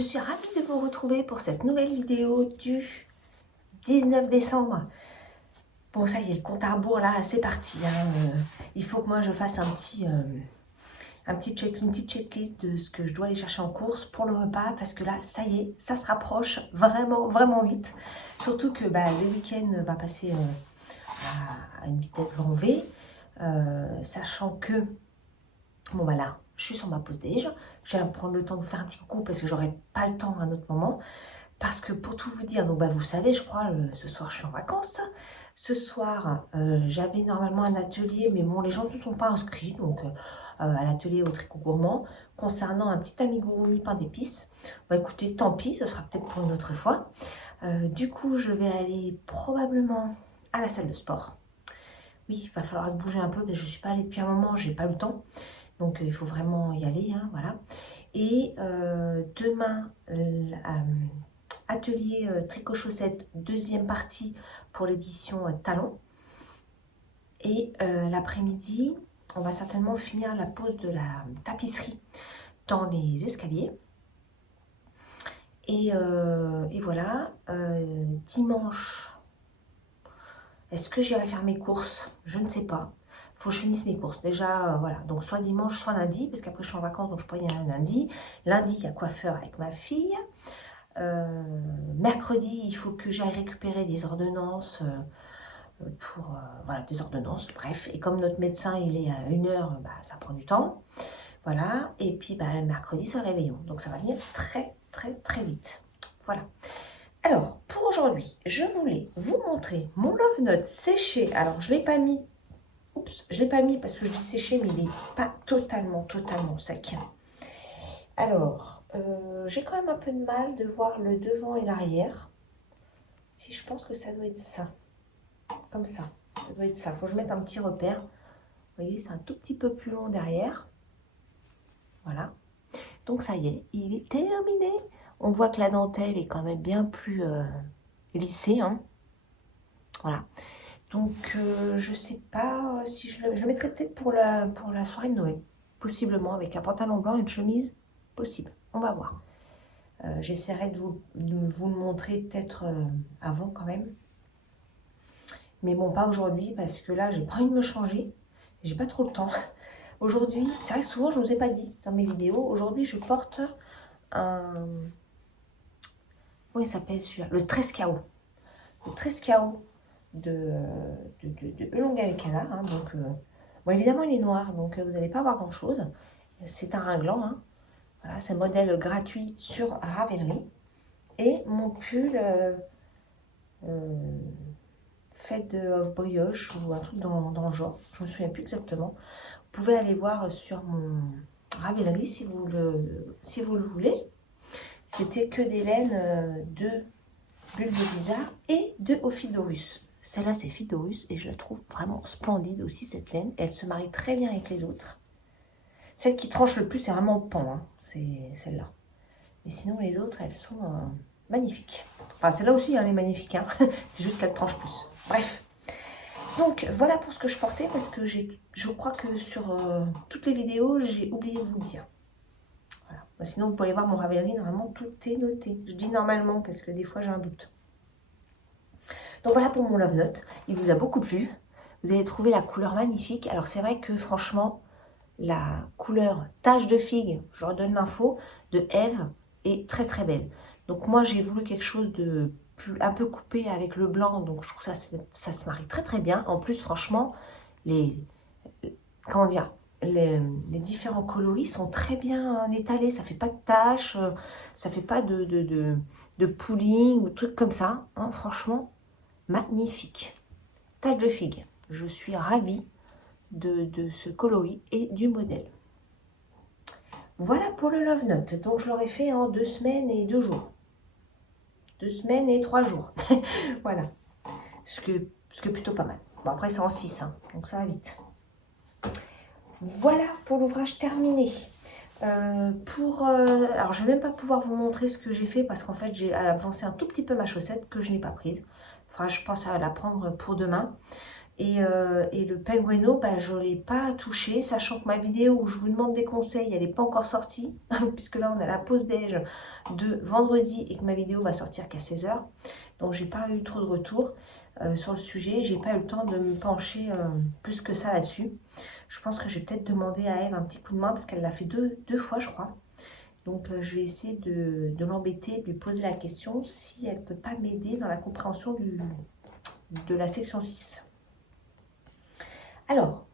je suis ravie de vous retrouver pour cette nouvelle vidéo du 19 décembre. Bon, ça y est, le compte à rebours, là, c'est parti. Il faut que moi, je fasse une petite checklist de ce que je dois aller chercher en course pour le repas, parce que là, ça y est, ça se rapproche vraiment, vraiment vite. Surtout que le week-end va passer à une vitesse grand V, sachant que, bon, voilà, je suis sur ma pause déj. Je vais prendre le temps de vous faire un petit coucou parce que j'aurai pas le temps à un autre moment. Parce que pour tout vous dire, donc vous savez, je crois, ce soir je suis en vacances. Ce soir, j'avais normalement un atelier, mais bon, les gens ne se sont pas inscrits, donc à l'atelier au tricot gourmand, concernant un petit amigurumi pain d'épices. Bah écoutez, tant pis, ce sera peut-être pour une autre fois. Du coup, je vais aller probablement à la salle de sport. Oui, il va falloir se bouger un peu, mais je ne suis pas allée depuis un moment, j'ai pas eu le temps. Donc il faut vraiment y aller, hein, voilà. Et demain, atelier tricot chaussette, deuxième partie pour l'édition talon. Et l'après-midi, on va certainement finir la pose de la tapisserie dans les escaliers. Et voilà, dimanche, est-ce que j'irai faire mes courses? Je ne sais pas. Il faut que je finisse mes courses. Déjà, voilà, donc soit dimanche, soit lundi, parce qu'après je suis en vacances, donc je peux y aller lundi. Lundi, il y a coiffeur avec ma fille. Mercredi, il faut que j'aille récupérer des ordonnances voilà, des ordonnances, bref. Et comme notre médecin, il est à 1 heure, ça prend du temps. Voilà. Et puis, le mercredi, c'est le réveillon. Donc, ça va venir très, très, très vite. Voilà. Alors, pour aujourd'hui, je voulais vous montrer mon Love Note séché. Alors, je ne l'ai pas mis. Oups, je ne l'ai pas mis parce que je dis séché, mais il n'est pas totalement sec. Alors, j'ai quand même un peu de mal de voir le devant et l'arrière. Si je pense que ça doit être ça. Comme ça. Ça doit être ça. Il faut que je mette un petit repère. Vous voyez, c'est un tout petit peu plus long derrière. Voilà. Donc, ça y est, il est terminé. On voit que la dentelle est quand même bien plus lissée. Hein. Voilà. Donc, je ne sais pas si je le mettrai peut-être pour la soirée de Noël. Possiblement, avec un pantalon blanc et une chemise. Possible. On va voir. J'essaierai de vous le montrer peut-être avant quand même. Mais bon, pas aujourd'hui, parce que là, j'ai pas envie de me changer. J'ai pas trop le temps. Aujourd'hui, c'est vrai que souvent, je ne vous ai pas dit dans mes vidéos. Aujourd'hui, je porte un... Comment il s'appelle celui-là? Le Trescao. Le Trescao de Elonga avec Anna. Hein, donc, bon, évidemment, il est noir, donc vous n'allez pas voir grand-chose. C'est un ringlant. Hein. Voilà, c'est un modèle gratuit sur Ravelry. Et mon pull... fait de off brioche ou un truc dans le genre, je me souviens plus exactement. Vous pouvez aller voir sur mon Ravelry si vous le voulez. C'était que des laines de Bulgariza et de Ophidorus. Celle-là c'est Phytorus et je la trouve vraiment splendide aussi cette laine. Elle se marie très bien avec les autres. Celle qui tranche le plus c'est vraiment pan, hein. C'est celle-là. Mais sinon les autres elles sont magnifiques. Enfin celle-là aussi elle est magnifique, hein. C'est juste qu'elle tranche plus. Bref. Donc voilà pour ce que je portais parce que je crois que sur toutes les vidéos, j'ai oublié de vous le dire. Voilà. Sinon, vous pouvez aller voir mon Ravelry, normalement tout est noté. Je dis normalement parce que des fois j'ai un doute. Donc voilà pour mon Love Note. Il vous a beaucoup plu. Vous avez trouvé la couleur magnifique. Alors c'est vrai que franchement, la couleur tache de figue, je redonne l'info, de Eve est très très belle. Donc moi j'ai voulu quelque chose de un peu coupé avec le blanc, donc je trouve que ça se marie très très bien. En plus franchement, comment dire, les différents coloris sont très bien étalés, ça fait pas de taches, ça fait pas de pooling ou trucs comme ça. Hein, franchement, magnifique. Tache de figue, je suis ravie de ce coloris et du modèle. Voilà pour le Love Note. Donc, je l'aurais fait en 2 semaines et 2 jours. 2 semaines et 3 jours. Voilà. Ce que plutôt pas mal. Bon, après, c'est en 6, hein, donc ça va vite. Voilà pour l'ouvrage terminé. Alors, je ne vais même pas pouvoir vous montrer ce que j'ai fait parce qu'en fait, j'ai avancé un tout petit peu ma chaussette que je n'ai pas prise. Enfin, je pense à la prendre pour demain. Et le Pengueno, bah, je ne l'ai pas touché, sachant que ma vidéo où je vous demande des conseils, elle n'est pas encore sortie, puisque là on a la pause déj de vendredi et que ma vidéo va sortir qu'à 16 h. Donc j'ai pas eu trop de retours sur le sujet, j'ai pas eu le temps de me pencher plus que ça là-dessus. Je pense que je vais peut-être demander à Eve un petit coup de main, parce qu'elle l'a fait deux fois je crois. Donc je vais essayer de l'embêter, de lui poser la question si elle ne peut pas m'aider dans la compréhension de la section 6. Alors,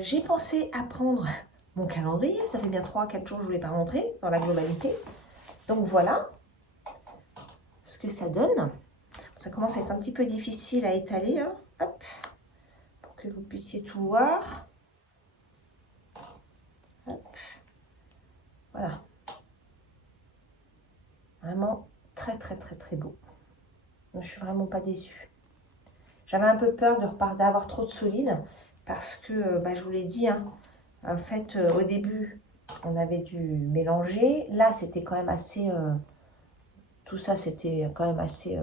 j'ai pensé à prendre mon calendrier. Ça fait bien 3-4 jours que je ne l'ai pas rentré dans la globalité. Donc voilà ce que ça donne. Ça commence à être un petit peu difficile à étaler. Hein. Hop, pour que vous puissiez tout voir. Hop. Voilà. Vraiment très très très très beau. Donc, je suis vraiment pas déçue. J'avais un peu peur d'avoir trop de solide parce que, bah, je vous l'ai dit, hein, en fait, au début, on avait dû mélanger. Là, c'était quand même assez... tout ça, c'était quand même assez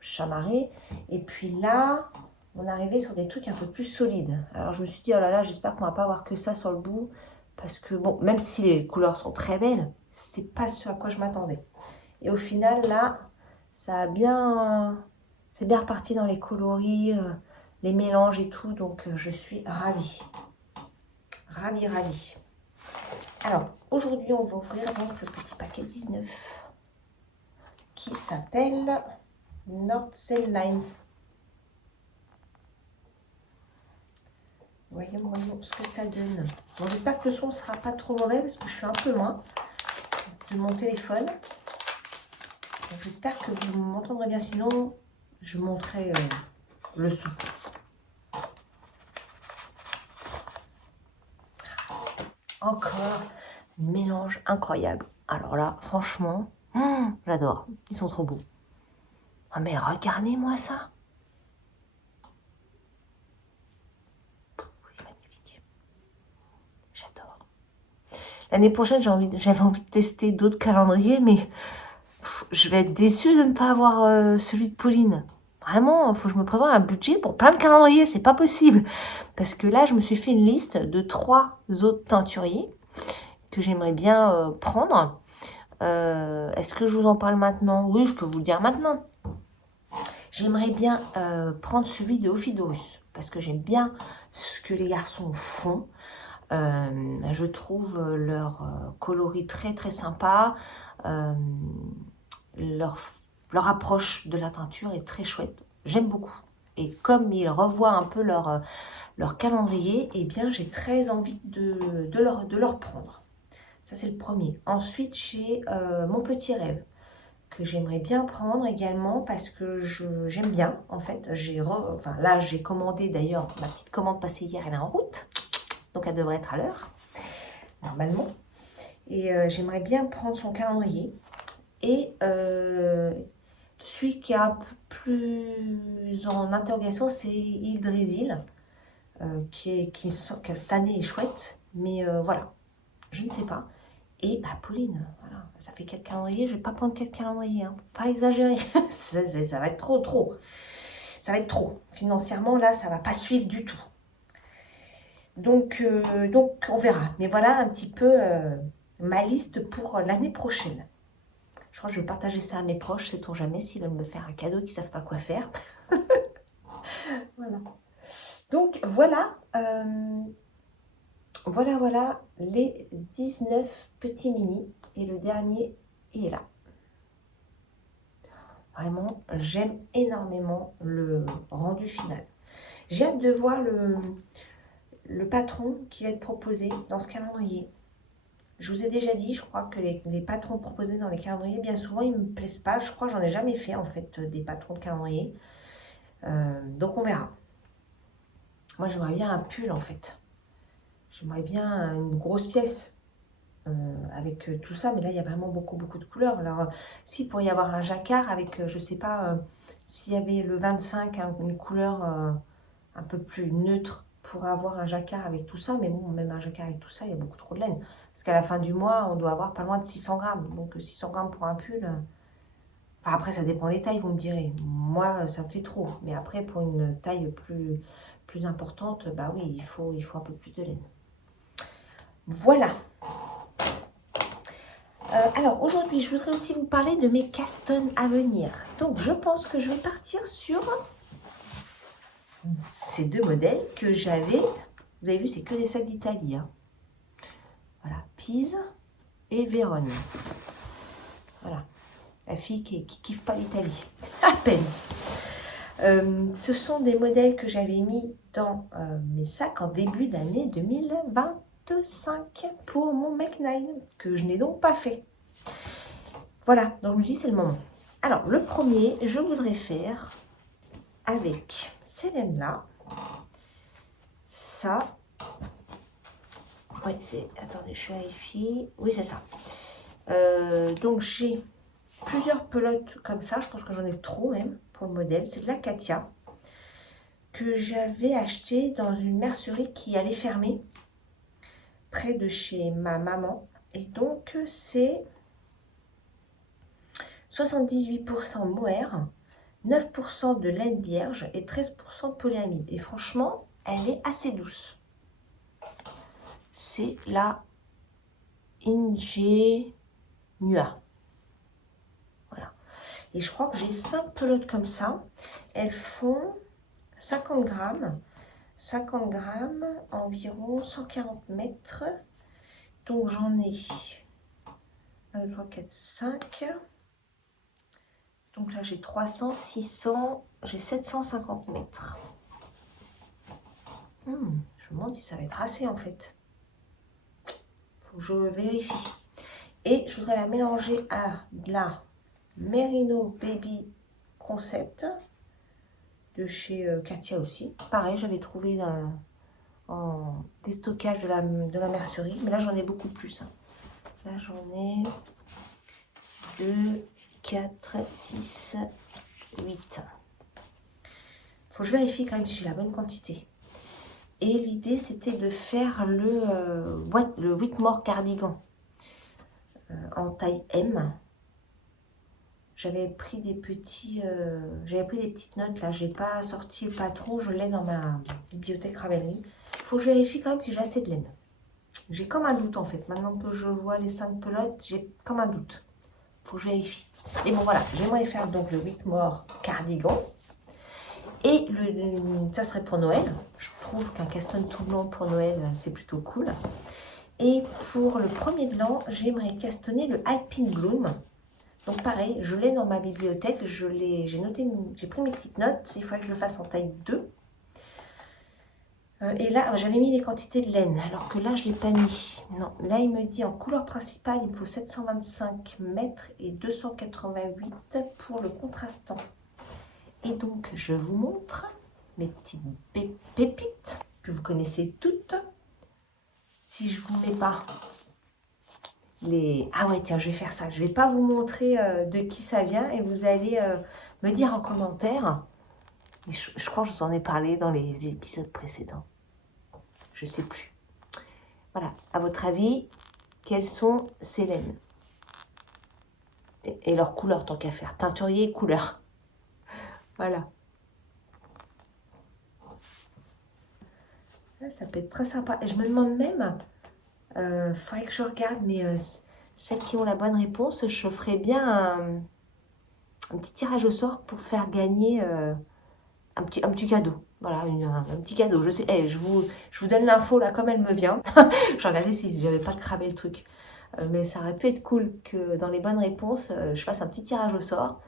chamarré. Et puis là, on arrivait sur des trucs un peu plus solides. Alors, je me suis dit, oh là là, j'espère qu'on va pas avoir que ça sur le bout. Parce que, bon, même si les couleurs sont très belles, c'est pas ce à quoi je m'attendais. Et au final, là, ça a bien... c'est bien reparti dans les coloris, les mélanges et tout. Donc, je suis ravie. Ravie, ravie. Alors, aujourd'hui, on va ouvrir donc le petit paquet 19 qui s'appelle Nordsel Lines. Voyons ce que ça donne. Bon, j'espère que le son ne sera pas trop mauvais parce que je suis un peu loin de mon téléphone. J'espère que vous m'entendrez bien, sinon je monterai le son. Encore un mélange incroyable. Alors là, franchement, j'adore. Ils sont trop beaux. Ah mais regardez-moi ça. C'est magnifique. J'adore. L'année prochaine, j'avais envie de tester d'autres calendriers, mais je vais être déçue de ne pas avoir celui de Pauline. Vraiment, il faut que je me prévoie un budget pour plein de calendriers, c'est pas possible. Parce que là, je me suis fait une liste de 3 autres teinturiers que j'aimerais bien prendre. Est-ce que je vous en parle maintenant? Oui, je peux vous le dire maintenant. J'aimerais bien prendre celui de Ophidorus, parce que j'aime bien ce que les garçons font. Je trouve leur coloris très très sympa. Leur approche de la teinture est très chouette. J'aime beaucoup. Et comme ils revoient un peu leur calendrier, eh bien j'ai très envie de leur prendre. Ça, c'est le premier. Ensuite, j'ai Mon Petit Rêve, que j'aimerais bien prendre également parce que j'aime bien. En fait, là, j'ai commandé d'ailleurs, ma petite commande passée hier, elle est en route. Donc, elle devrait être à l'heure, normalement. Et j'aimerais bien prendre son calendrier. Et celui qui est un peu plus en interrogation, c'est Yggdrasil, qui cette année est chouette. Mais voilà, je ne sais pas. Et bah, Pauline, voilà, ça fait 4 calendriers. Je ne vais pas prendre 4 calendriers, hein, pas exagérer. ça va être trop. Ça va être trop. Financièrement, là, ça ne va pas suivre du tout. Donc, on verra. Mais voilà un petit peu ma liste pour l'année prochaine. Je crois que je vais partager ça à mes proches, sait-on jamais, s'ils veulent me faire un cadeau, qu'ils ne savent pas quoi faire. Voilà. Donc, voilà. Voilà les 19 petits mini. Et le dernier est là. Vraiment, j'aime énormément le rendu final. J'ai hâte de voir le patron qui va être proposé dans ce calendrier. Je vous ai déjà dit, je crois que les patrons proposés dans les calendriers, bien souvent, ils ne me plaisent pas. Je crois que j'en ai jamais fait, en fait, des patrons de calendrier. Donc, on verra. Moi, j'aimerais bien un pull, en fait. J'aimerais bien une grosse pièce avec tout ça. Mais là, il y a vraiment beaucoup de couleurs. Alors, s'il pourrait y avoir un jacquard avec, je ne sais pas, s'il y avait le 25, hein, une couleur un peu plus neutre pour avoir un jacquard avec tout ça. Mais bon, même un jacquard avec tout ça, il y a beaucoup trop de laine. Parce qu'à la fin du mois, on doit avoir pas loin de 600 grammes. Donc 600 grammes pour un pull. Enfin, après, ça dépend des tailles, vous me direz. Moi, ça me fait trop. Mais après, pour une taille plus plus importante, bah oui, il faut un peu plus de laine. Voilà. Alors aujourd'hui, je voudrais aussi vous parler de mes castones à venir. Donc je pense que je vais partir sur ces deux modèles que j'avais. Vous avez vu, c'est que des sacs d'Italie. Hein. Voilà, Pise et Vérone. Voilà, la fille qui kiffe pas l'Italie. À peine. Ce sont des modèles que j'avais mis dans mes sacs en début d'année 2025 pour mon Make 9, que je n'ai donc pas fait. Voilà, donc je me dis c'est le moment. Alors, le premier, je voudrais faire avec ces laines-là. Ça. Oui, c'est... Attendez, je vérifie. Oui, c'est ça. Donc, j'ai plusieurs pelotes comme ça. Je pense que j'en ai trop même pour le modèle. C'est de la Katia que j'avais acheté dans une mercerie qui allait fermer près de chez ma maman. Et donc, c'est 78% mohair, 9% de laine vierge et 13% de polyamide. Et franchement, elle est assez douce. C'est la Ingénua. Voilà. Et je crois que j'ai 5 pelotes comme ça. Elles font 50 grammes. 50 grammes, environ 140 mètres. Donc j'en ai 1, 2, 3, 4, 5. Donc là j'ai 300, 600, j'ai 750 mètres. Je me demande si ça va être assez en fait. Faut que je vérifie. Et je voudrais la mélanger à de la Merino Baby Concept de chez Katia aussi. Pareil, j'avais trouvé en déstockage de la mercerie. Mais là j'en ai beaucoup plus. Hein. Là j'en ai 2, 4, 6, 8. Faut que je vérifie quand même si j'ai la bonne quantité. Et l'idée, c'était de faire le Whitmore cardigan en taille M. J'avais pris des petites notes là. J'ai pas sorti le patron. Je l'ai dans ma bibliothèque Ravelry. Faut que je vérifie quand même si j'ai assez de laine. J'ai comme un doute en fait. Maintenant que je vois les 5 pelotes, j'ai comme un doute. Faut que je vérifie. Et bon voilà, j'aimerais faire donc le Whitmore cardigan. Et ça serait pour Noël. Je trouve qu'un caston tout blanc pour Noël, c'est plutôt cool. Et pour le premier de l'an, j'aimerais castonner le Alpine Bloom. Donc pareil, je l'ai dans ma bibliothèque. J'ai pris mes petites notes. Il faudrait que je le fasse en taille 2. Et là, j'avais mis les quantités de laine. Alors que là, je ne l'ai pas mis. Non, là, il me dit en couleur principale, il me faut 725 mètres et 288 pour le contrastant. Et donc, je vous montre mes petites pépites que vous connaissez toutes. Si je vous mets pas les... Ah ouais, tiens, je vais faire ça. Je vais pas vous montrer de qui ça vient et vous allez me dire en commentaire. Je crois que je vous en ai parlé dans les épisodes précédents. Je sais plus. Voilà. À votre avis, quelles sont ces laines? Et leur couleur, tant qu'à faire. Teinturier et couleur. Voilà. Là, ça peut être très sympa. Et je me demande même, faudrait que je regarde, mais celles qui ont la bonne réponse, je ferai bien un petit tirage au sort pour faire gagner un petit cadeau. Voilà, un petit cadeau. Je sais, je vous donne l'info là comme elle me vient. Je regardais si j'avais pas cramé le truc. Mais ça aurait pu être cool que dans les bonnes réponses, je fasse un petit tirage au sort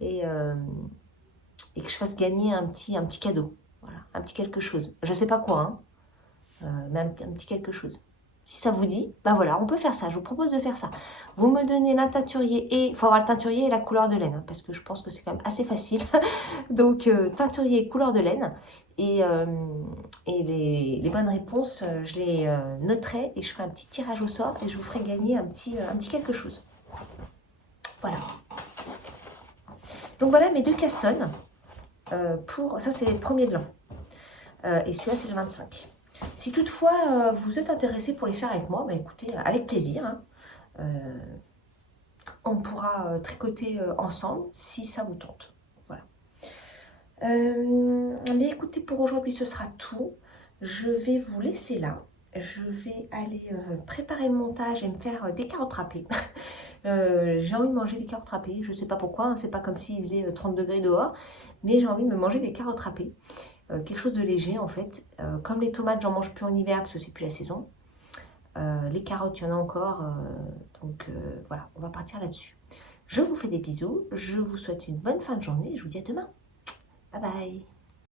et que je fasse gagner un petit cadeau. Voilà, un petit quelque chose. Je sais pas quoi, hein, mais un petit quelque chose. Si ça vous dit, ben voilà, on peut faire ça. Je vous propose de faire ça. Vous me donnez la teinturier et... Il faut avoir le teinturier et la couleur de laine, hein, parce que je pense que c'est quand même assez facile. Donc, teinturier et couleur de laine. Et les bonnes réponses, je les noterai et je ferai un petit tirage au sort et je vous ferai gagner un petit quelque chose. Voilà. Donc, voilà mes deux castones. Ça, c'est le premier de l'an. Et celui-là, c'est le 25. Si toutefois vous êtes intéressé pour les faire avec moi, bah écoutez, avec plaisir. Hein. On pourra tricoter ensemble si ça vous tente. Voilà. Mais écoutez, pour aujourd'hui, ce sera tout. Je vais vous laisser là. Je vais aller préparer le montage et me faire des carottes râpées. J'ai envie de manger des carottes râpées. Je ne sais pas pourquoi, hein, c'est pas comme s'il faisait 30 degrés dehors, mais j'ai envie de me manger des carottes râpées. Quelque chose de léger en fait. Comme les tomates, j'en mange plus en hiver parce que c'est plus la saison. Les carottes, il y en a encore. Donc voilà, on va partir là-dessus. Je vous fais des bisous. Je vous souhaite une bonne fin de journée et je vous dis à demain. Bye bye.